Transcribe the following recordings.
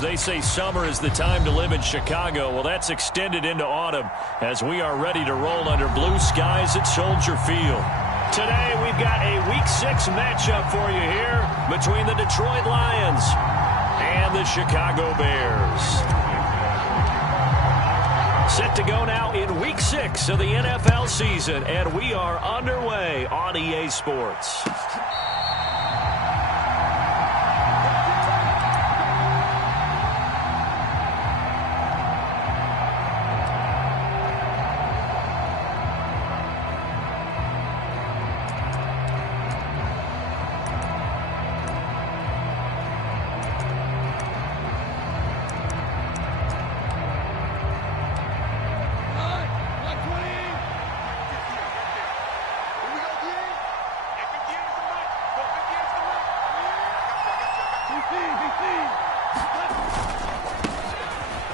They say summer is the time to live in Chicago. Well, that's extended into autumn as we are ready to roll under blue skies at Soldier Field. Today, we've got a Week 6 matchup for you here between the Detroit Lions and the Chicago Bears. Set to go now in Week 6 of the NFL season, and we are underway on EA Sports.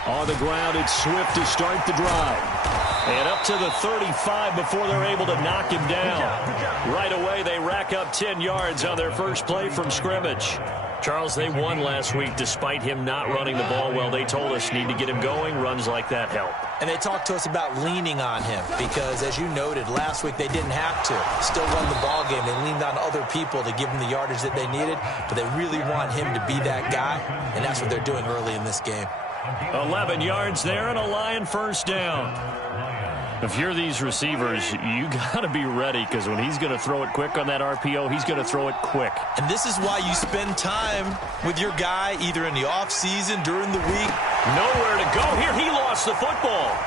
On the ground, it's Swift to start the drive. And up to the 35 before they're able to knock him down. Right away, they rack up 10 yards on their first play from scrimmage. Charles, they won last week despite him not running the ball well. They told us need to get him going. Runs like that help. And they talked to us about leaning on him because, as you noted, last week they didn't have to. Still won the ball game. They leaned on other people to give them the yardage that they needed, but they really want him to be that guy, and that's what they're doing early in this game. 11 yards there and a Lion first down. If you're these receivers, you got to be ready because when he's going to throw it quick on that RPO, he's going to throw it quick. And this is why you spend time with your guy either in the offseason, during the week. Nowhere to go here. He lost the football.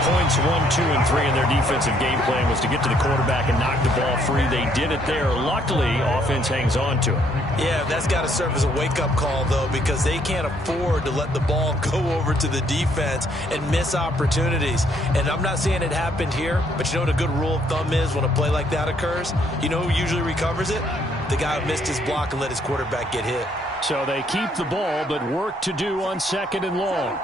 Points 1, 2, and 3 in their defensive game plan was to get to the quarterback and knock the ball free. They did it there. Luckily, offense hangs on to it. Yeah, that's got to serve as a wake-up call, though, because they can't afford to let the ball go over to the defense and miss opportunities. And I'm not saying it happened here, but you know what a good rule of thumb is when a play like that occurs? You know who usually recovers it? The guy who missed his block and let his quarterback get hit. So they keep the ball, but work to do on 2nd and long.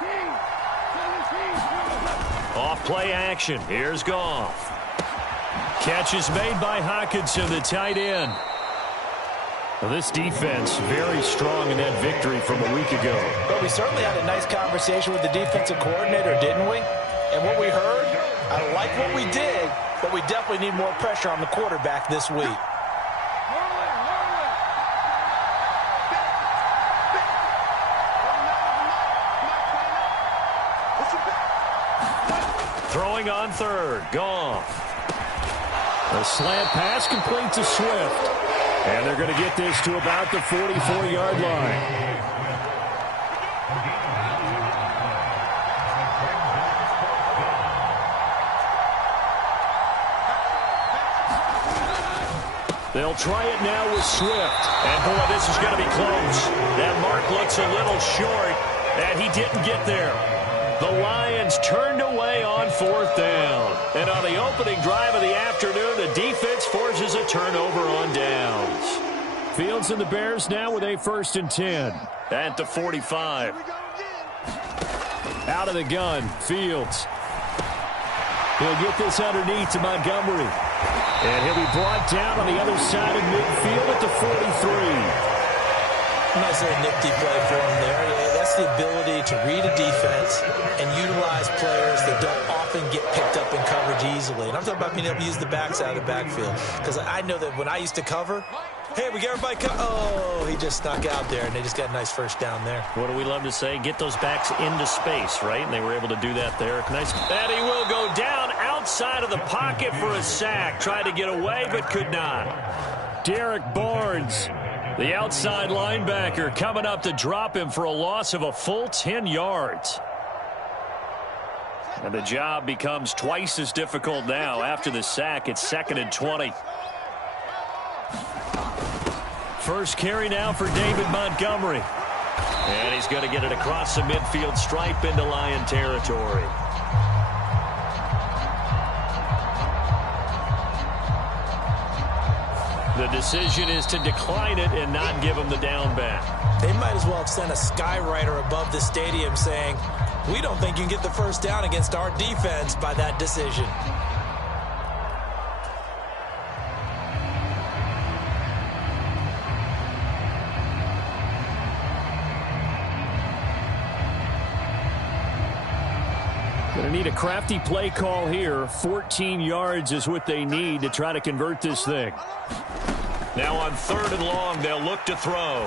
Off play action. Here's Goff. Catch is made by Hockenson, the tight end. Well, this defense very strong in that victory from a week ago. But we certainly had a nice conversation with the defensive coordinator, didn't we? And what we heard, I like what we did, but we definitely need more pressure on the quarterback this week. Throwing on 3rd. Goff. A slant pass complete to Swift. And they're going to get this to about the 44-yard line. They'll try it now with Swift. And, boy, this is going to be close. That mark looks a little short, and he didn't get there. The Lions turned away on 4th down. And on the opening drive of the afternoon, the defense forces a turnover on downs. Fields and the Bears now with a 1st and 10 at the 45. Out of the gun, Fields. He'll get this underneath to Montgomery. And he'll be brought down on the other side of midfield at the 43. Nice little nifty play for him there. Yeah, that's the ability to read a defense and utilize players that don't often get picked up in coverage easily. And I'm talking about being able to use the backside of the backfield. Because I know that when I used to cover, hey, we got everybody oh, he just snuck out there, and they just got a nice first down there. What do we love to say? Get those backs into space, right? And they were able to do that there. Nice. And he will go down outside of the pocket for a sack. Tried to get away, but could not. Derek Barnes, the outside linebacker, coming up to drop him for a loss of a full 10 yards. And the job becomes twice as difficult now after the sack. It's 2nd and 20. First carry now for David Montgomery. And he's going to get it across the midfield stripe into Lion territory. The decision is to decline it and not give him the down back. They might as well have sent a skywriter above the stadium saying, we don't think you can get the first down against our defense by that decision. Going to need a crafty play call here. 14 yards is what they need to try to convert this thing. Now on 3rd and long, they'll look to throw.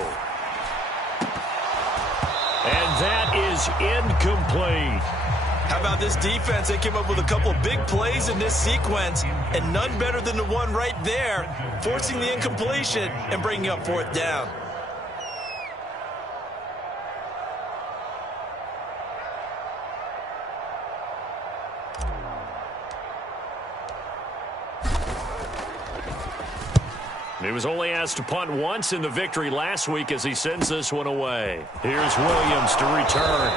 And that is incomplete. How about this defense? They came up with a couple of big plays in this sequence, and none better than the one right there, forcing the incompletion and bringing up 4th down. He was only asked to punt once in the victory last week as he sends this one away. Here's Williams to return.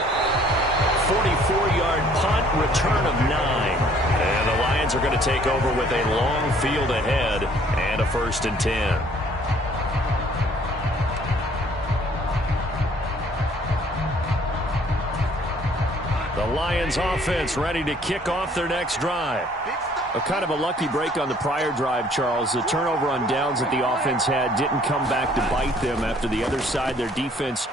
44-yard punt, return of 9. And the Lions are going to take over with a long field ahead and a 1st and 10. The Lions offense ready to kick off their next drive. A kind of a lucky break on the prior drive, Charles. The turnover on downs that the offense had didn't come back to bite them after the other side. Their defense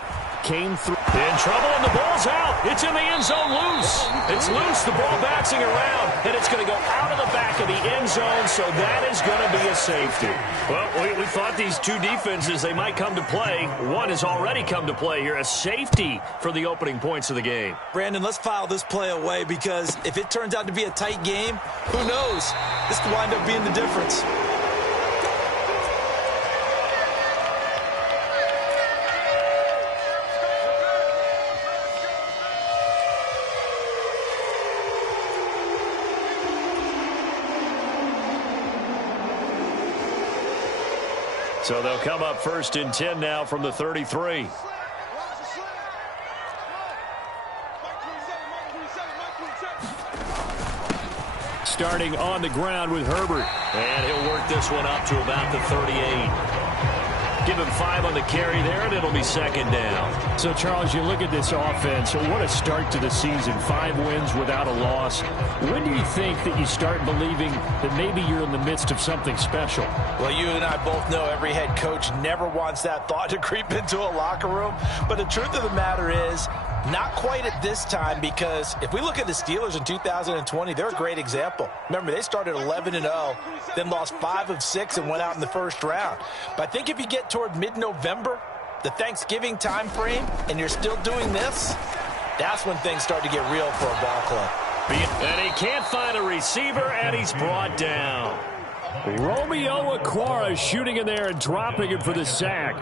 came through. In trouble, and the ball's out. It's in the end zone loose. It's loose. The ball bouncing around, and it's going to go out of the back of the end zone, so that is going to be a safety. Well, we thought these two defenses, they might come to play. One has already come to play here. A safety for the opening points of the game. Brandon, let's file this play away because if it turns out to be a tight game, who knows? This could wind up being the difference. So they'll come up 1st and 10 now from the 33. Starting on the ground with Herbert. And he'll work this one up to about the 38. Give him 5 on the carry there, and it'll be 2nd down. So, Charles, you look at this offense. So what a start to the season. 5 wins without a loss. When do you think that you start believing that maybe you're in the midst of something special? Well, you and I both know every head coach never wants that thought to creep into a locker room. But the truth of the matter is, not quite at this time, because if we look at the Steelers in 2020, they're a great example. Remember, they started 11-0, then lost 5 of 6 and went out in the 1st round. But I think if you get toward mid-November, the Thanksgiving time frame, and you're still doing this, that's when things start to get real for a ball club. And he can't find a receiver, and he's brought down. Romeo Okwara shooting in there and dropping him for the sack.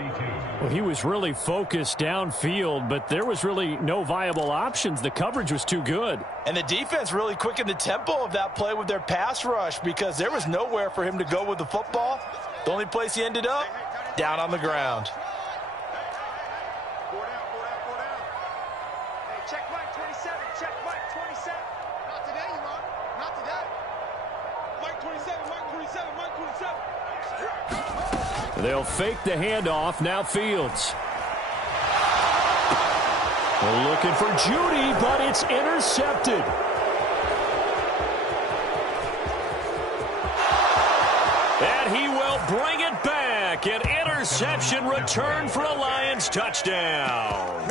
Well, he was really focused downfield, but there was really no viable options. The coverage was too good. And the defense really quickened the tempo of that play with their pass rush because there was nowhere for him to go with the football. The only place he ended up, down on the ground. Check Mike 27. Check Mike 27. Not today, Iman. Not today. Mike 27. Mike 27. Mike 27. They'll fake the handoff. Now Fields. They're looking for Judy, but it's intercepted. And he will bring it back. An interception return for a Lions touchdown.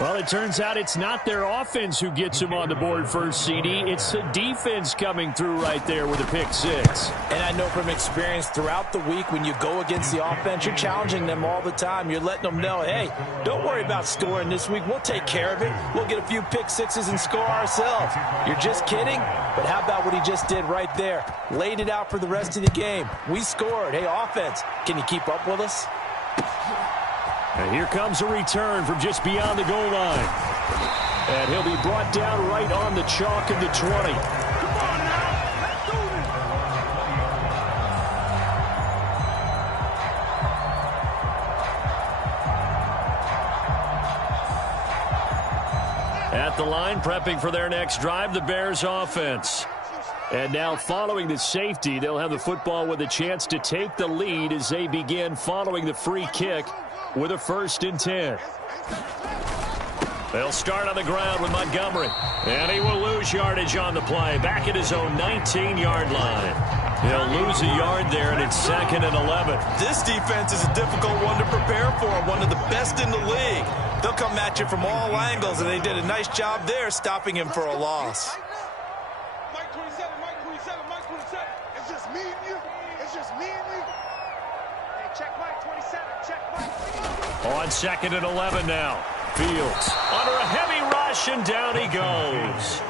Well, it turns out it's not their offense who gets him on the board first, CD. It's the defense coming through right there with a pick 6. And I know from experience throughout the week when you go against the offense, you're challenging them all the time. You're letting them know, hey, don't worry about scoring this week. We'll take care of it. We'll get a few pick 6s and score ourselves. You're just kidding? But how about what he just did right there? Laid it out for the rest of the game. We scored. Hey, offense, can you keep up with us? And here comes a return from just beyond the goal line. And he'll be brought down right on the chalk of the 20. Come on now. Let's do this. At the line, prepping for their next drive, the Bears offense. And now following the safety, they'll have the football with a chance to take the lead as they begin following the free kick with a 1st and 10. They'll start on the ground with Montgomery. And he will lose yardage on the play. Back at his own 19-yard line. He'll lose a yard there, and it's 2nd and 11. This defense is a difficult one to prepare for, one of the best in the league. They'll come at you from all angles, and they did a nice job there stopping him for a loss. Mike 27, Mike 27, Mike 27. It's just me and you. It's just me and you. Hey, check Mike 27, check Mike. On 2nd and 11 now. Fields under a heavy rush, and down he goes.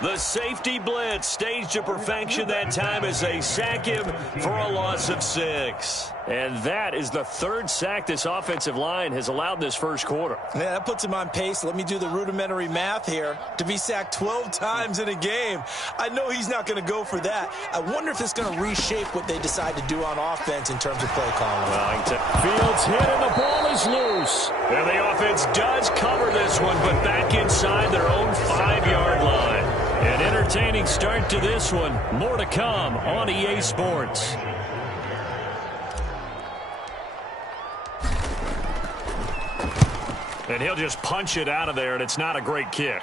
The safety blitz staged to perfection that time as they sack him for a loss of 6. And that is the 3rd sack this offensive line has allowed in this first quarter. Yeah, that puts him on pace. Let me do the rudimentary math here. To be sacked 12 times in a game, I know he's not going to go for that. I wonder if it's going to reshape what they decide to do on offense in terms of play calling. Fields hit and the ball is loose. And the offense does cover this one, but back inside their own 5-yard line. An entertaining start to this one. More to come on EA Sports. And he'll just punch it out of there, and it's not a great kick.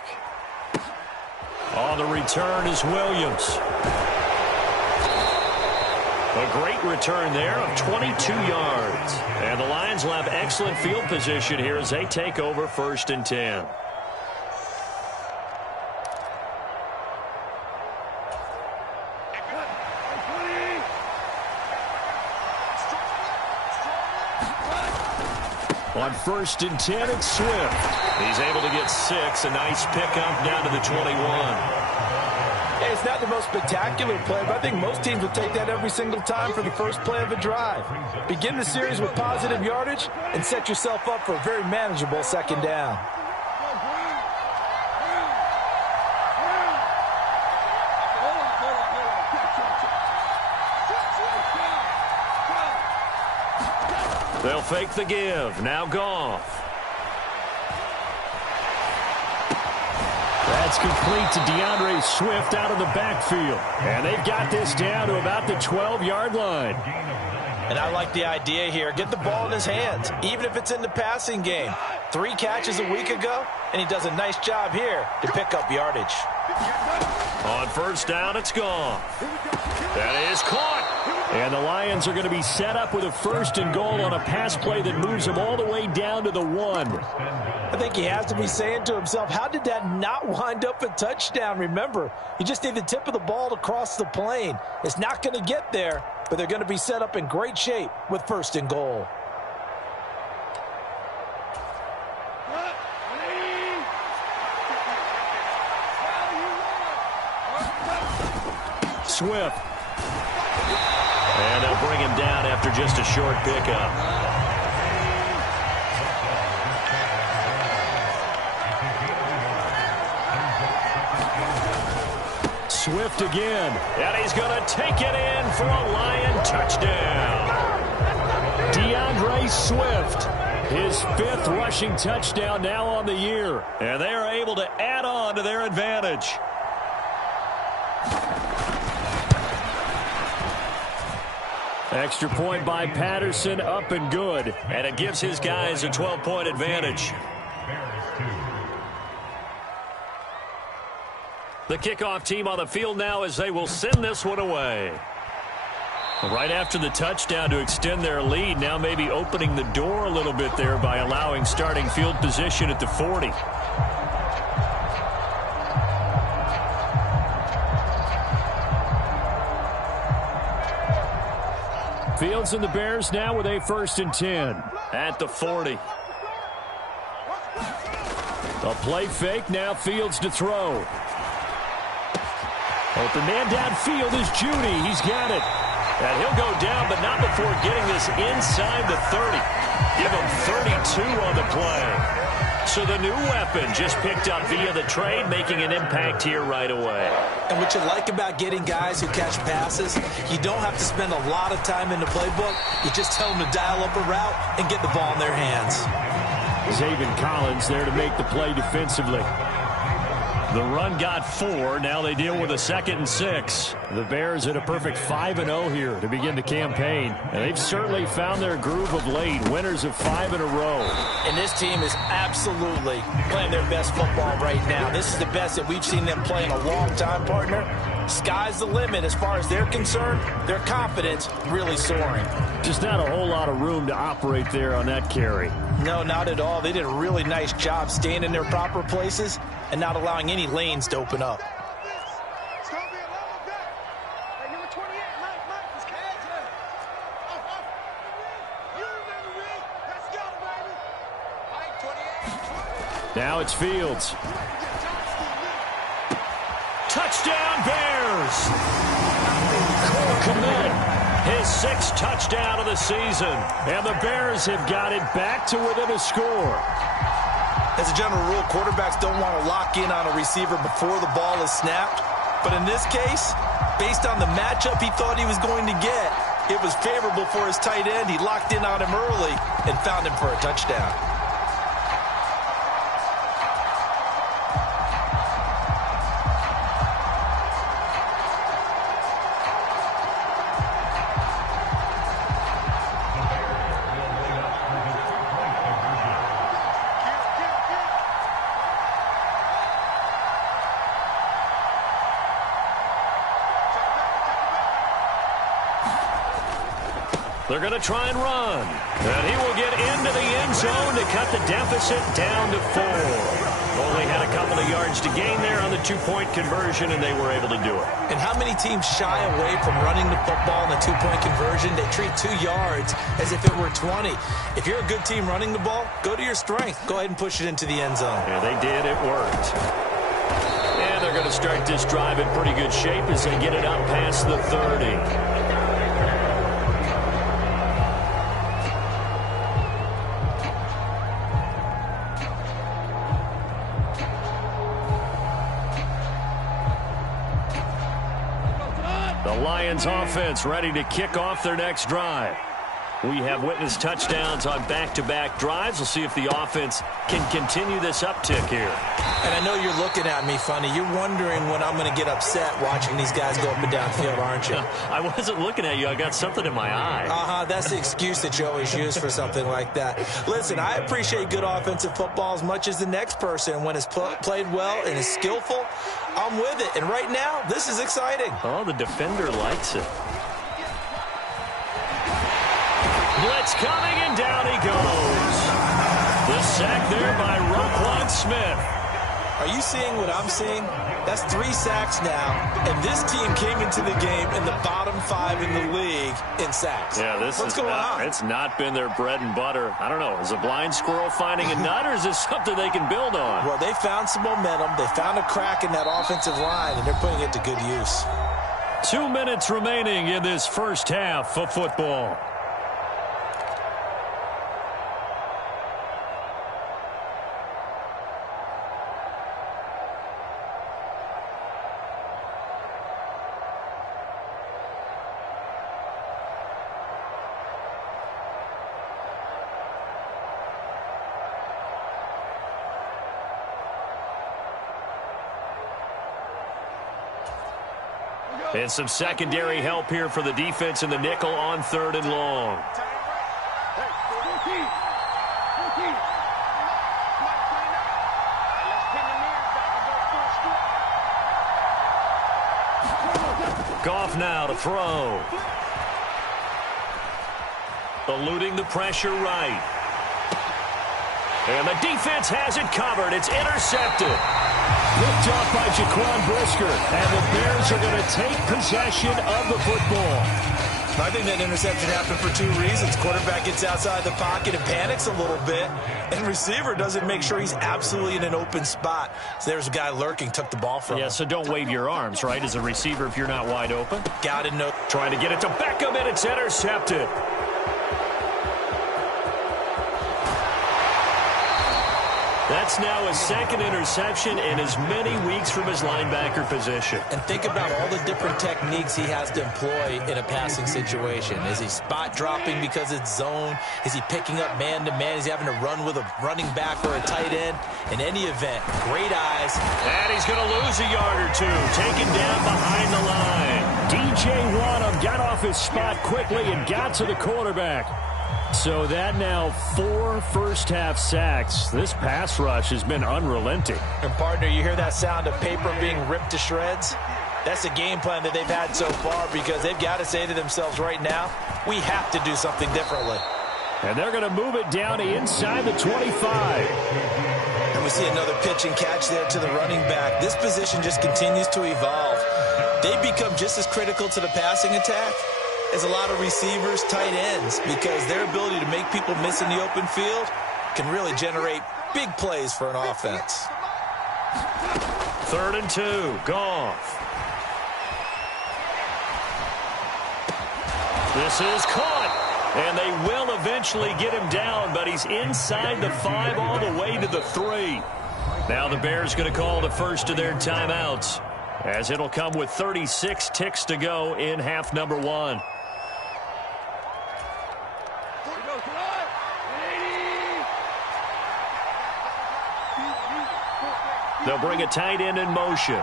On the return is Williams. A great return there of 22 yards. And the Lions will have excellent field position here as they take over 1st and 10. On 1st and 10, it's Swift. He's able to get 6. A nice pickup down to the 21. Hey, it's not the most spectacular play, but I think most teams will take that every single time for the first play of a drive. Begin the series with positive yardage and set yourself up for a very manageable 2nd down. They'll fake the give. Now Goff. That's complete to DeAndre Swift out of the backfield. And they've got this down to about the 12-yard line. And I like the idea here. Get the ball in his hands, even if it's in the passing game. 3 catches a week ago, and he does a nice job here to pick up yardage. On 1st down, it's Goff. That is caught. And the Lions are going to be set up with a 1st and goal on a pass play that moves them all the way down to the 1. I think he has to be saying to himself, how did that not wind up a touchdown? Remember, you just need the tip of the ball to cross the plane. It's not going to get there, but they're going to be set up in great shape with 1st and goal. Swift. And they'll bring him down after just a short pickup. Swift again. And he's going to take it in for a Lion touchdown. DeAndre Swift, his 5th rushing touchdown now on the year. And they are able to add on to their advantage. Extra point by Patterson, up and good. And it gives his guys a 12-point advantage. The kickoff team on the field now as they will send this one away. Right after the touchdown to extend their lead, now maybe opening the door a little bit there by allowing starting field position at the 40. Fields and the Bears now with a 1st and 10 at the 40. A play fake, now Fields to throw. Open man downfield is Judy. He's got it. And he'll go down, but not before getting this inside the 30. Give him 32 on the play. So the new weapon just picked up via the trade, making an impact here right away. And what you like about getting guys who catch passes, you don't have to spend a lot of time in the playbook. You just tell them to dial up a route and get the ball in their hands. Zaven Collins there to make the play defensively. The run got 4. Now they deal with a 2nd and 6. The Bears at a perfect 5-0 here to begin the campaign. And they've certainly found their groove of late. Winners of 5 in a row. And this team is absolutely playing their best football right now. This is the best that we've seen them play in a long time, partner. Sky's the limit as far as they're concerned. Their confidence really soaring. Just not a whole lot of room to operate there on that carry. No, not at all. They did a really nice job staying in their proper places and not allowing any lanes to open up. It's gonna be a long day. Hey, number 28, Mike, it's cash. You remember me? Let's go, baby. Mike, 28. Now it's Fields. Touchdown, Bears! Cole Kmet, his 6th touchdown of the season. And the Bears have got it back to within a score. As a general rule, quarterbacks don't want to lock in on a receiver before the ball is snapped. But in this case, based on the matchup he thought he was going to get, it was favorable for his tight end. He locked in on him early and found him for a touchdown. They're going to try and run. And he will get into the end zone to cut the deficit down to 4. Only had a couple of yards to gain there on the 2-point conversion, and they were able to do it. And how many teams shy away from running the football in the 2-point conversion? They treat 2 yards as if it were 20. If you're a good team running the ball, go to your strength. Go ahead and push it into the end zone. Yeah, they did. It worked. And they're going to start this drive in pretty good shape as they get it up past the 30. Lions offense ready to kick off their next drive. We have witnessed touchdowns on back-to-back drives. We'll see if the offense can continue this uptick here. And I know you're looking at me funny. You're wondering when I'm going to get upset watching these guys go up and down field, aren't you? I wasn't looking at you. I got something in my eye. That's the excuse that you always use for something like that. Listen, I appreciate good offensive football as much as the next person. When it's played well and is skillful, I'm with it. And right now, this is exciting. Oh, the defender likes it. Blitz coming, and down he goes. The sack there by Roquan Smith. Are you seeing what I'm seeing? That's 3 sacks now, and this team came into the game in the bottom 5 in the league in sacks. Yeah, what's going on? It's not been their bread and butter. I don't know. Is a blind squirrel finding a nut, or is this something they can build on? Well, they found some momentum. They found a crack in that offensive line, and they're putting it to good use. 2 minutes remaining in this first half of football. And some secondary help here for the defense in the nickel on 3rd and long. Goff now to throw. Eluding the pressure right. And the defense has it covered. It's intercepted. Picked off by Jaquan Brisker, and the Bears are going to take possession of the football. I think that interception happened for 2 reasons. Quarterback gets outside the pocket and panics a little bit, and receiver doesn't make sure he's absolutely in an open spot. So there's a guy lurking, took the ball from him. Yeah, so don't wave your arms, right, as a receiver if you're not wide open. Got to know. Trying to get it to Beckham, and it's intercepted. That's now his 2nd interception in as many weeks from his linebacker position. And think about all the different techniques he has to employ in a passing situation. Is he spot dropping because it's zone? Is he picking up man-to-man? Is he having to run with a running back or a tight end? In any event, great eyes. And he's going to lose a yard or 2. Taken down behind the line. DJ Wadham got off his spot quickly and got to the quarterback. So that now 4 first-half sacks. This pass rush has been unrelenting. And, partner, you hear that sound of paper being ripped to shreds? That's the game plan that they've had so far, because they've got to say to themselves right now, we have to do something differently. And they're going to move it down to inside the 25. And we see another pitch and catch there to the running back. This position just continues to evolve. They become just as critical to the passing attack as a lot of receivers, tight ends, because their ability to make people miss in the open field can really generate big plays for an offense. 3rd and 2, Goff. This is caught, and they will eventually get him down, but he's inside the 5 all the way to the 3. Now the Bears going to call the first of their timeouts, as it'll come with 36 ticks to go in half number 1. They'll bring a tight end in motion.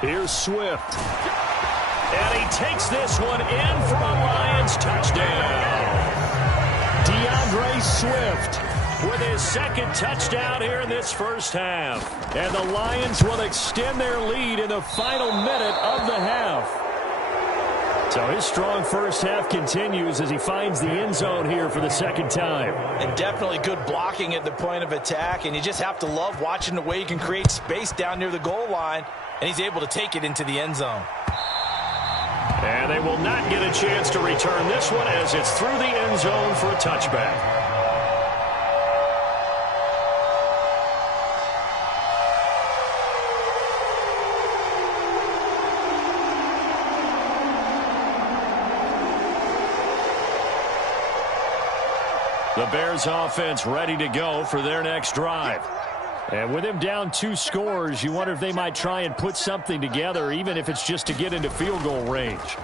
Here's Swift. And he takes this one in for a Lions touchdown. DeAndre Swift with his 2nd touchdown here in this first half. And the Lions will extend their lead in the final minute of the half. So his strong first half continues as he finds the end zone here for the 2nd time. And definitely good blocking at the point of attack. And you just have to love watching the way he can create space down near the goal line. And he's able to take it into the end zone. And they will not get a chance to return this one as it's through the end zone for a touchback. The Bears offense ready to go for their next drive. And with him down 2 scores, you wonder if they might try and put something together, even if it's just to get into field goal range.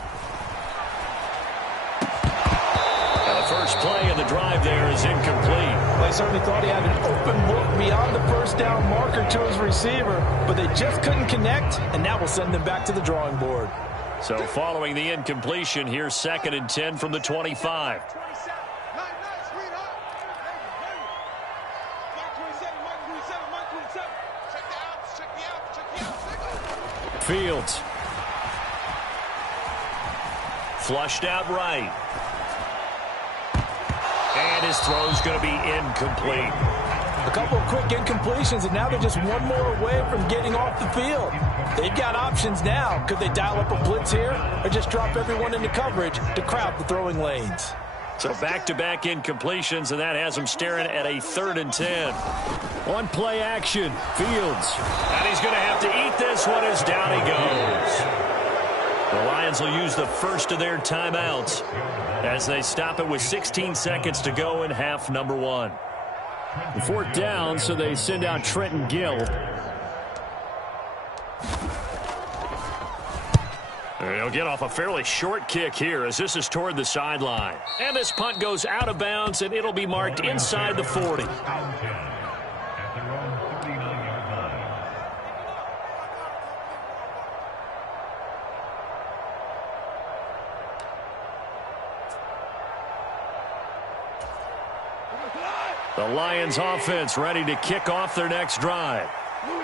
And the first play of the drive there is incomplete. Well, I certainly thought he had an open look beyond the first down marker to his receiver, but they just couldn't connect, and that will send them back to the drawing board. So following the incompletion, here's 2nd and 10 from the 25. Fields. Flushed out right. And his throw's going to be incomplete. A couple of quick incompletions, and now they're just one more away from getting off the field. They've got options now. Could they dial up a blitz here or just drop everyone into coverage to crowd the throwing lanes? So back-to-back incompletions, and that has them staring at a 3rd and 10. On play action, Fields. And he's going to have to eat this one as down he goes. The Lions will use the first of their timeouts as they stop it with 16 seconds to go in half number 1. 4th down, so they send out Trenton Gill. He'll get off a fairly short kick here as this is toward the sideline. And this punt goes out of bounds, and it'll be marked inside the 40. The Lions offense ready to kick off their next drive.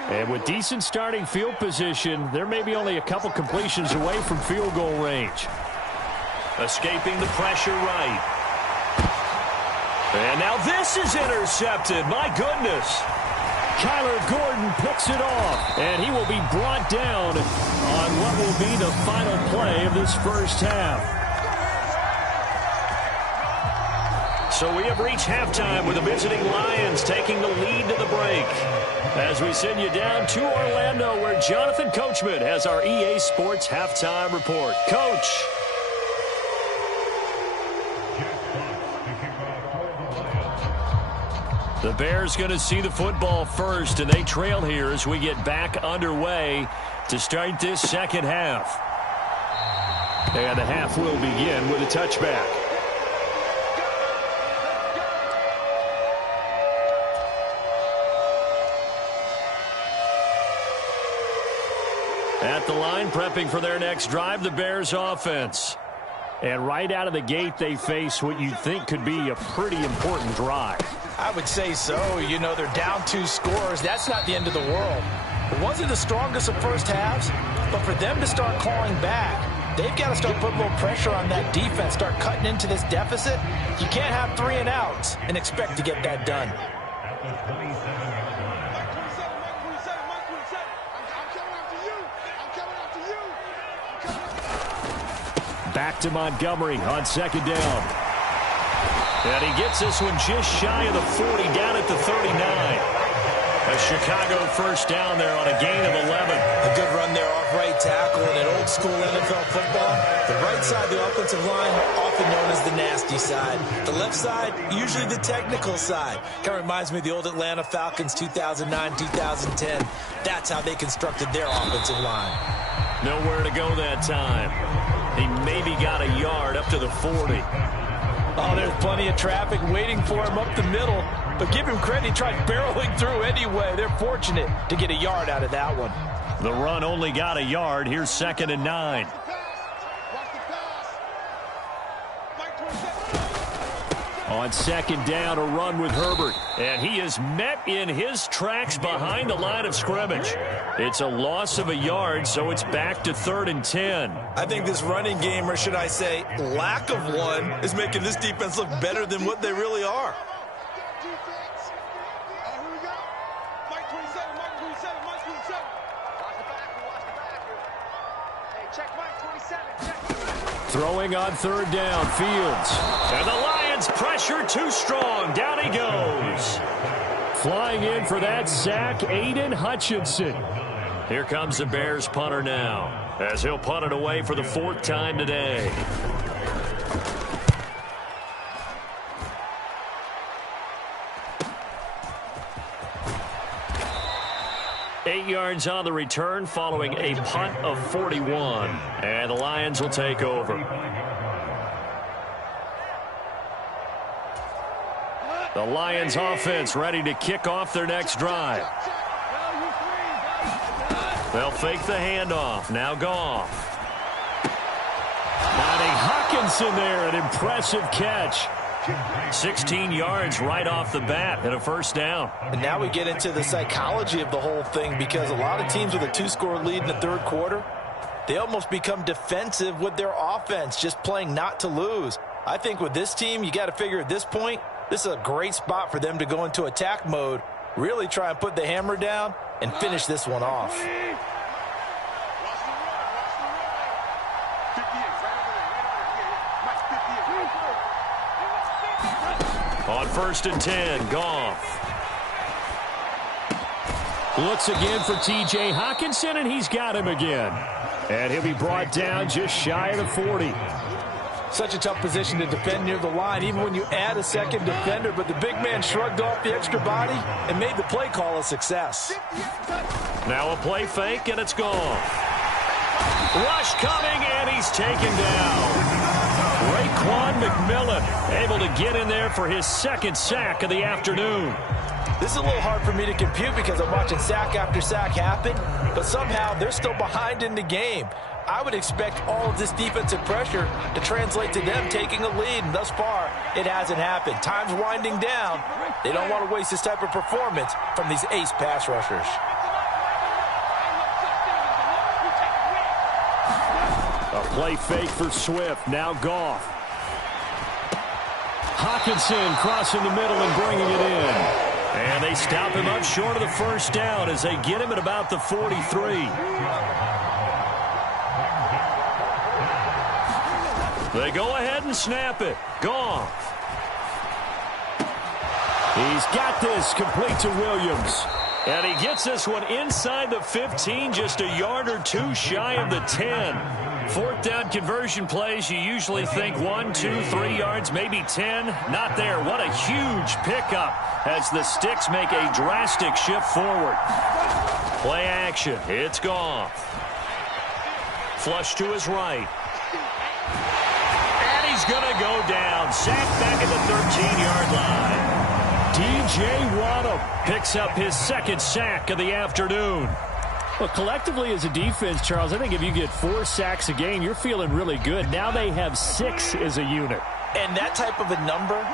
And with decent starting field position, there may be only a couple completions away from field goal range. Escaping the pressure right. And now this is intercepted. My goodness. Kyler Gordon picks it off, and he will be brought down on what will be the final play of this first half. So we have reached halftime with the visiting Lions taking the lead to the break. As we send you down to Orlando, where Jonathan Coachman has our EA Sports halftime report. Coach. The Bears going to see the football first, and they trail here as we get back underway to start this second half. And the half will begin with a touchback. At the line, prepping for their next drive, the Bears offense. And right out of the gate, they face what you'd think could be a pretty important drive. I would say so. You know, they're down 2 scores. That's not the end of the world. It wasn't the strongest of first halves, but for them to start clawing back, they've got to start putting a little pressure on that defense, start cutting into this deficit. You can't have 3 and outs and expect to get that done. Back to Montgomery on second down. And he gets this one just shy of the 40, down at the 39. A Chicago first down there on a gain of 11. A good run there off right tackle in an old school NFL football. The right side, the offensive line, often known as the nasty side. The left side, usually the technical side. Kind of reminds me of the old Atlanta Falcons 2009, 2010. That's how they constructed their offensive line. Nowhere to go that time. He maybe got a yard up to the 40. Oh, there's plenty of traffic waiting for him up the middle. But give him credit, he tried barreling through anyway. They're fortunate to get a yard out of that one. The run only got a yard. Here's 2nd and 9. On second down, a run with Herbert. And he is met in his tracks behind the line of scrimmage. It's a loss of a yard, so it's back to 3rd and 10. I think this running game, or should I say lack of one, is making this defense look better than what they really are. Throwing on 3rd down, Fields. And the Lions pressure too strong. Down he goes. Flying in for that sack, Aiden Hutchinson. Here comes the Bears punter now, as he'll punt it away for the 4th time today. Eight yards on the return following a punt of 41. And the Lions will take over. The Lions offense ready to kick off their next drive. They'll fake the handoff. Now Goff. Finding Hawkinson there, an impressive catch. 16 yards right off the bat and a first down. And now we get into the psychology of the whole thing, because a lot of teams with a 2-score lead in the 3rd quarter, they almost become defensive with their offense, just playing not to lose. I think with this team, you got to figure at this point, this is a great spot for them to go into attack mode, really try and put the hammer down and finish this one off. On 1st and 10, Goff. Looks again for T.J. Hawkinson, and he's got him again. And he'll be brought down just shy of the 40. Such a tough position to defend near the line, even when you add a second defender. But the big man shrugged off the extra body and made the play call a success. Now a play fake, and it's gone. Rush coming, and he's taken down. Raekwon McMillan able to get in there for his 2nd sack of the afternoon. This is a little hard for me to compute because I'm watching sack after sack happen, but somehow they're still behind in the game. I would expect all of this defensive pressure to translate to them taking a lead, and thus far, it hasn't happened. Time's winding down. They don't want to waste this type of performance from these ace pass rushers. A play fake for Swift. Now Goff. Hawkinson crossing the middle and bringing it in. And they stop him up short of the first down as they get him at about the 43. They go ahead and snap it. Goff. He's got this complete to Williams. And he gets this one inside the 15, just a yard or two shy of the 10. 4th down conversion plays, you usually think 1, 2, 3 yards, maybe 10. Not there. What a huge pickup as the Sticks make a drastic shift forward. Play action. It's Goff. Flush to his right. And he's going to go down. Sacked back at the 13-yard line. DJ Waddle picks up his 2nd sack of the afternoon. Well, collectively as a defense, Charles, I think if you get 4 sacks a game, you're feeling really good. Now they have 6 as a unit. And that type of a number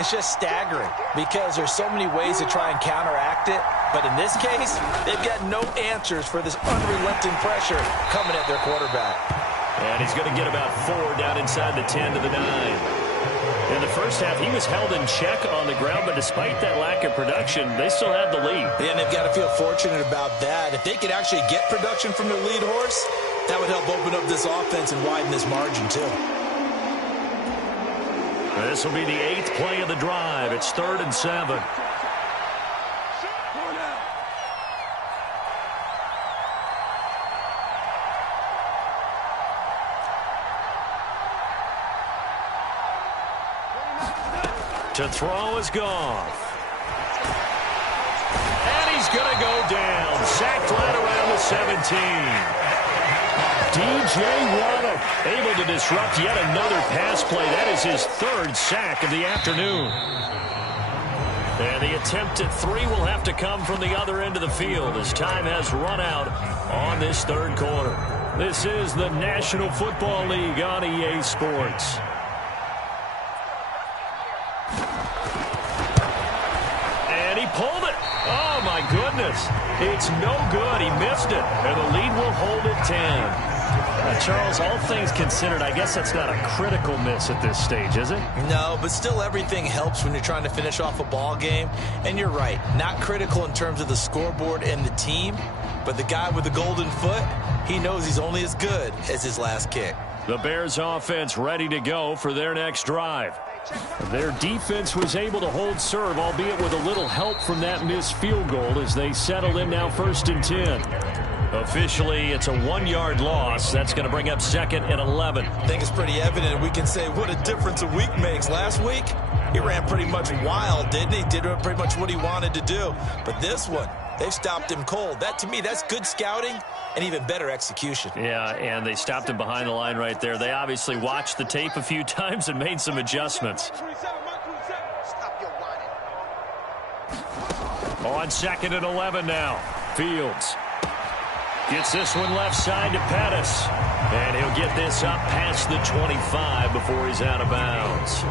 is just staggering because there's so many ways to try and counteract it. But in this case, they've got no answers for this unrelenting pressure coming at their quarterback. And he's going to get about 4 down inside the 10 to the 9. In the first half, he was held in check on the ground, but despite that lack of production, they still had the lead. Yeah, and they've got to feel fortunate about that. If they could actually get production from their lead horse, that would help open up this offense and widen this margin, too. This will be the 8th play of the drive. It's 3rd and 7. To throw is Goff. And he's going to go down. Sacked right around the 17. DJ Waddle able to disrupt yet another pass play. That is his 3rd sack of the afternoon. And the attempt at 3 will have to come from the other end of the field as time has run out on this 3rd quarter. This is the National Football League on EA Sports. Pulled it. Oh, my goodness. It's no good. He missed it. And the lead will hold at 10. Charles, all things considered, I guess that's not a critical miss at this stage, is it? No, but still everything helps when you're trying to finish off a ball game. And you're right. Not critical in terms of the scoreboard and the team. But the guy with the golden foot, he knows he's only as good as his last kick. The Bears offense ready to go for their next drive. Their defense was able to hold serve, albeit with a little help from that missed field goal as they settle in now 1st and 10. Officially, it's a 1-yard loss. That's going to bring up 2nd and 11. I think it's pretty evident. We can say what a difference a week makes. Last week, he ran pretty much wild, didn't he? Did pretty much what he wanted to do. But this one, they've stopped him cold. That, to me, that's good scouting and even better execution. Yeah, and they stopped him behind the line right there. They obviously watched the tape a few times and made some adjustments. On 2nd and 11 now. Fields gets this one left side to Pettis. And he'll get this up past the 25 before he's out of bounds.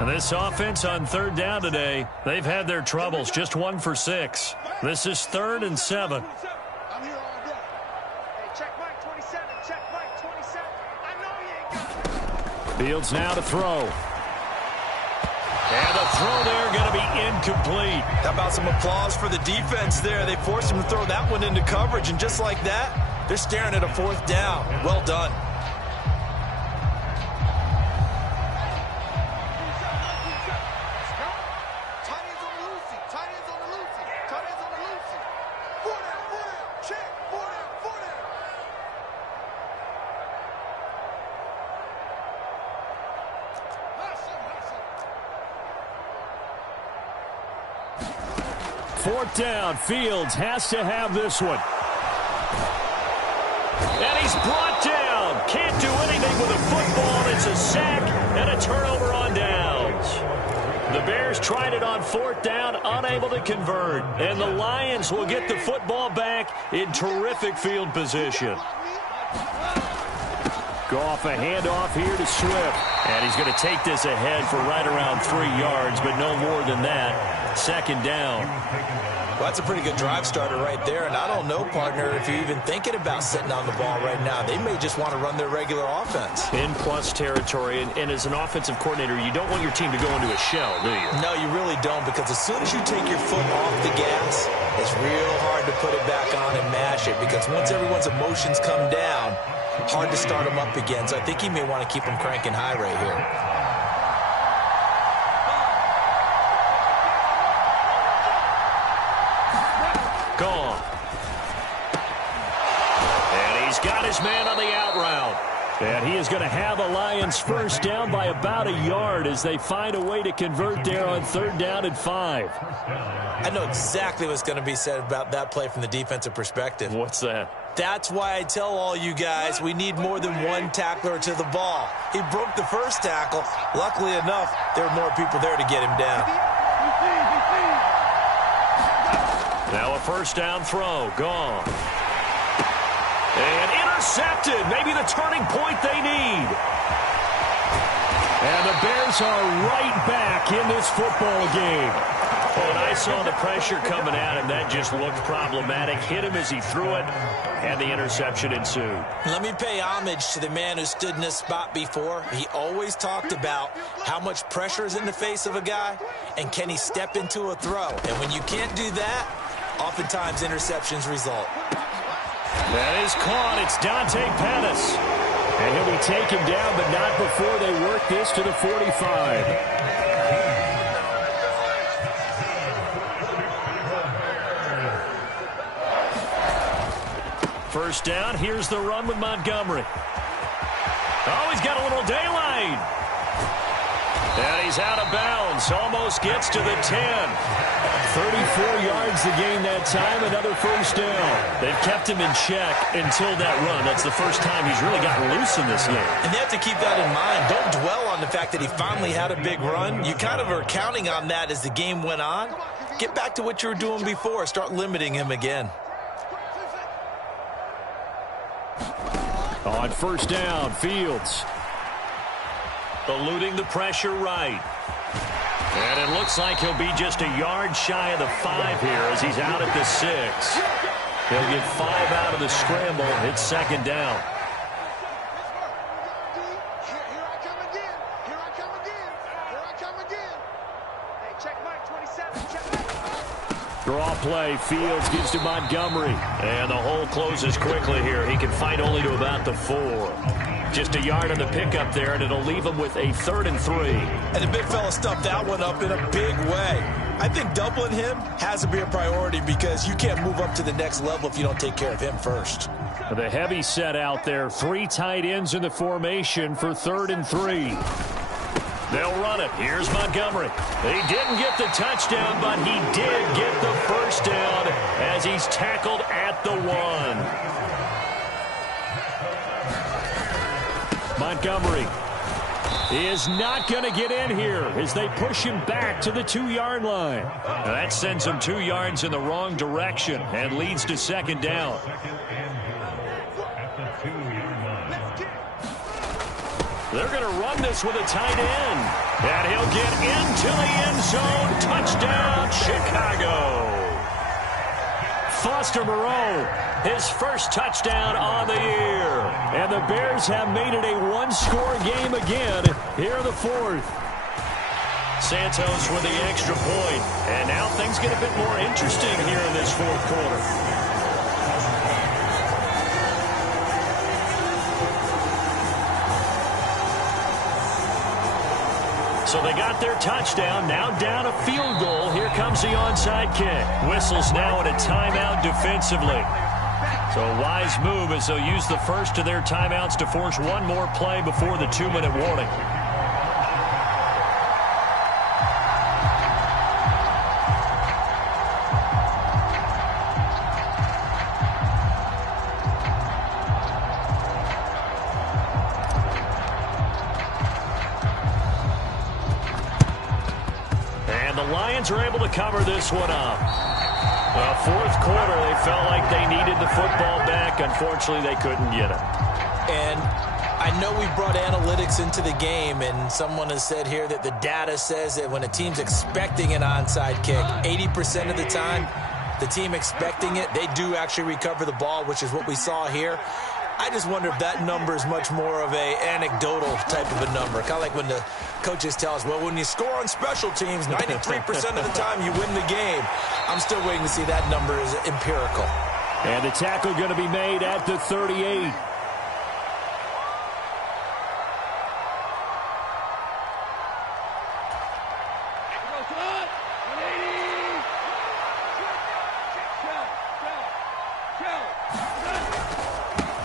And this offense on 3rd down today, they've had their troubles. Just 1 for 6. This is 3rd and 7. I'm here all day. Hey, check Mike 27. Check Mike 27. I know he ain't got it. Fields now to throw. And the throw there going to be incomplete. How about some applause for the defense there? They forced him to throw that one into coverage, and just like that, they're staring at a 4th down. Well done. Fourth down. Fields has to have this one. And he's brought down. Can't do anything with a football. It's a sack and a turnover on downs. The Bears tried it on 4th down, unable to convert. And the Lions will get the football back in terrific field position. Goff, a handoff here to Swift. And he's going to take this ahead for right around 3 yards, but no more than that. 2nd down. Well, that's a pretty good drive starter right there. And I don't know, partner, if you're even thinking about sitting on the ball right now. They may just want to run their regular offense. In plus territory, and as an offensive coordinator, you don't want your team to go into a shell, do you? No, you really don't, because as soon as you take your foot off the gas, it's real hard to put it back on and mash it, because once everyone's emotions come down, hard to start them up again. So I think he may want to keep them cranking high right here. Gone. And he's got his man on the out route. And he is going to have a Lions first down by about a yard as they find a way to convert there on 3rd down and 5. I know exactly what's going to be said about that play from the defensive perspective. What's that? That's why I tell all you guys we need more than one tackler to the ball. He broke the first tackle. Luckily enough, there were more people there to get him down. Now a first down throw. Gone. And intercepted. Maybe the turning point they need. And the Bears are right back in this football game. When I saw the pressure coming at him, that just looked problematic. Hit him as he threw it, and the interception ensued. Let me pay homage to the man who stood in this spot before. He always talked about how much pressure is in the face of a guy, and can he step into a throw. And when you can't do that, oftentimes interceptions result. That is caught. It's Dante Pettis. And he'll be taken down, but not before they work this to the 45. First down, here's the run with Montgomery. Oh, he's got a little daylight. And he's out of bounds, almost gets to the 10. 34 yards to gain that time, another first down. They've kept him in check until that run. That's the first time he's really gotten loose in this game. And you have to keep that in mind. Don't dwell on the fact that he finally had a big run. You kind of are counting on that as the game went on. Get back to what you were doing before. Start limiting him again. On first down, Fields. Eluding the pressure right. And it looks like he'll be just a yard shy of the 5 here as he's out at the 6. He'll get 5 out of the scramble. It's second down. Here I come again. Here I come again. Here I come again. Hey, check Mike 27. Check Mike. Draw play. Fields gives to Montgomery. And the hole closes quickly here. He can fight only to about the 4. Just a yard on the pickup there, and it'll leave him with a 3rd and 3. And the big fella stuffed that one up in a big way. I think doubling him has to be a priority because you can't move up to the next level if you don't take care of him first. The heavy set out there. 3 tight ends in the formation for 3rd and 3. They'll run it. Here's Montgomery. He didn't get the touchdown, but he did get the first down as he's tackled at the 1. Montgomery is not going to get in here as they push him back to the 2-yard line. Now that sends him 2 yards in the wrong direction and leads to second down. They're going to run this with a tight end. And he'll get into the end zone. Touchdown, Chicago. Foster Moreau, his first touchdown on the year. And the Bears have made it a 1-score game again here in the 4th. Santos with the extra point. And now things get a bit more interesting here in this 4th quarter. So they got their touchdown, now down a field goal. Here comes the onside kick. Whistles now at a timeout defensively. So a wise move as they'll use the first of their timeouts to force one more play before the 2-minute warning. Are able to cover this one up. 4th quarter, they felt like they needed the football back. Unfortunately, they couldn't get it. And I know we brought analytics into the game, and someone has said here that the data says that when a team's expecting an onside kick, 80% of the time, the team expecting it, they do actually recover the ball, which is what we saw here. I just wonder if that number is much more of a anecdotal type of a number. Kind of like when the coaches tell us, well, when you score on special teams, 93% of the time you win the game. I'm still waiting to see that number is empirical. And the tackle going to be made at the 38.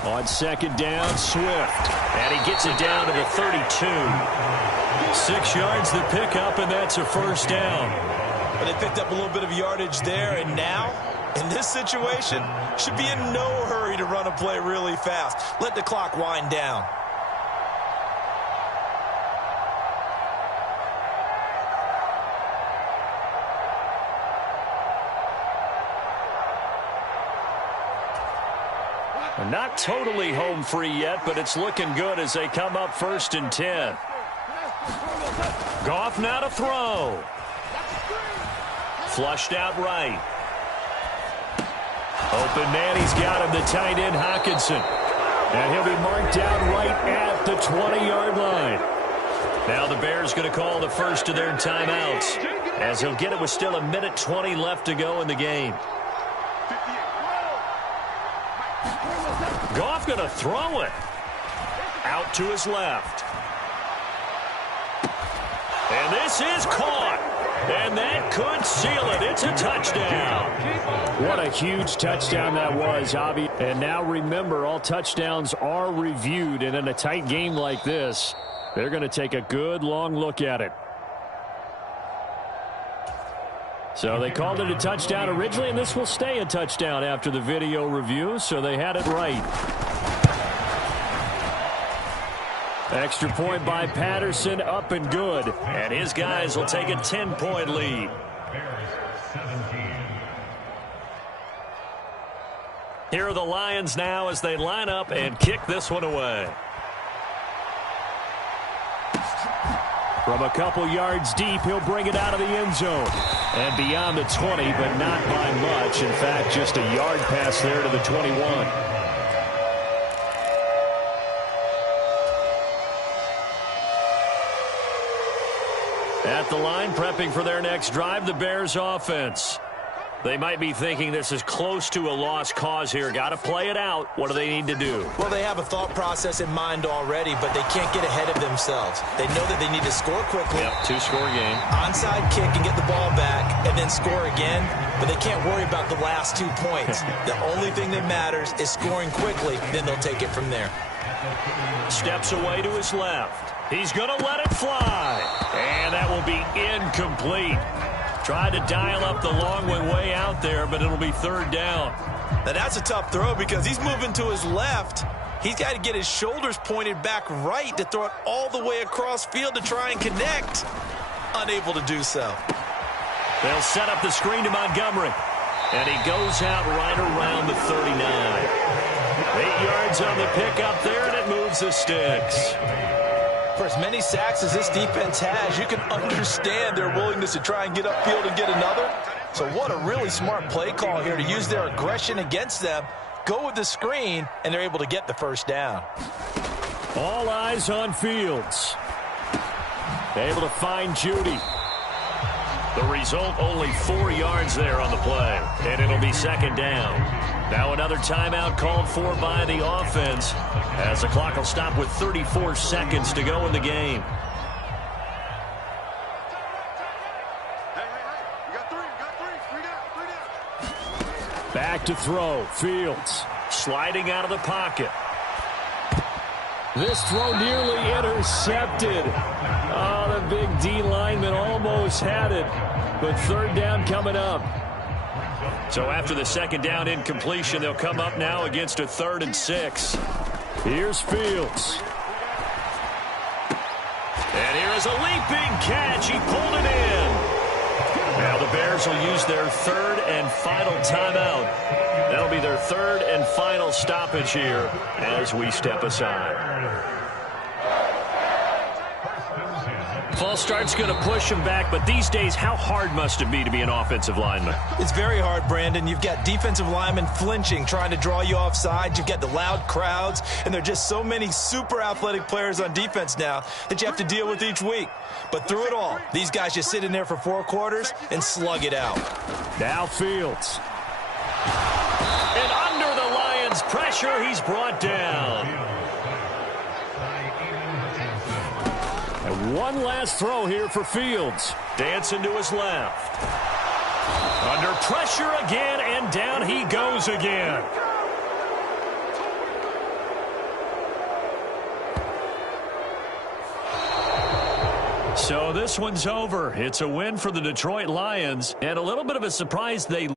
On second down, Swift. And he gets it down to the 32. 6 yards to pick up, and that's a first down. But they picked up a little bit of yardage there, and now, in this situation, should be in no hurry to run a play really fast. Let the clock wind down. Not totally home free yet, but it's looking good as they come up 1st and 10. Goff now to throw. Flushed out right. Open man, he's got him, the tight end Hockenson. And he'll be marked down right at the 20-yard line. Now the Bears going to call the first of their timeouts, as he'll get it with still 1:20 left to go in the game. Goff going to throw it. Out to his left. And this is caught. And that could seal it. It's a touchdown. What a huge touchdown that was, Javi. And now remember, all touchdowns are reviewed. And in a tight game like this, they're going to take a good long look at it. So they called it a touchdown originally, and this will stay a touchdown after the video review, so they had it right. Extra point by Patterson, up and good. And his guys will take a 10-point lead. Here are the Lions now as they line up and kick this one away. From a couple yards deep, he'll bring it out of the end zone. And beyond the 20, but not by much. In fact, just a yard pass there to the 21. At the line, prepping for their next drive, the Bears offense. They might be thinking this is close to a lost cause here. Got to play it out. What do they need to do? Well, they have a thought process in mind already, but they can't get ahead of themselves. They know that they need to score quickly. Yep, two-score game. Onside kick and get the ball back and then score again, but they can't worry about the last 2 points. The only thing that matters is scoring quickly, then they'll take it from there. Steps away to his left. He's going to let it fly. And that will be incomplete. Tried to dial up the long one way out there, but it'll be 3rd down. Now that's a tough throw because he's moving to his left. He's got to get his shoulders pointed back right to throw it all the way across field to try and connect. Unable to do so. They'll set up the screen to Montgomery. And he goes out right around the 39. 8 yards on the pickup there, and it moves the sticks. For as many sacks as this defense has, you can understand their willingness to try and get upfield and get another. So what a really smart play call here to use their aggression against them, go with the screen, and they're able to get the 1st down. All eyes on Fields. Able to find Judy. The result, only 4 yards there on the play, and it'll be 2nd down. Now another timeout called for by the offense, as the clock will stop with 34 seconds to go in the game. Back to throw. Fields. Sliding out of the pocket. This throw nearly intercepted. Oh, the big D lineman almost had it. But 3rd down coming up. So after the 2nd down incompletion, they'll come up now against a 3rd and 6. Here's Fields. And here is a leaping catch. He pulled it in. Now the Bears will use their 3rd and final timeout. That'll be their 3rd and final stoppage here as we step aside. False start's going to push him back, but these days, how hard must it be to be an offensive lineman? It's very hard, Brandon. You've got defensive linemen flinching, trying to draw you off sides. You've got the loud crowds, and there are just so many super athletic players on defense now that you have to deal with each week. But through it all, these guys just sit in there for 4 quarters and slug it out. Now Fields. And under the Lions' pressure, he's brought down. And one last throw here for Fields. Dancing to his left. Under pressure again, and down he goes again. So this one's over. It's a win for the Detroit Lions, and a little bit of a surprise they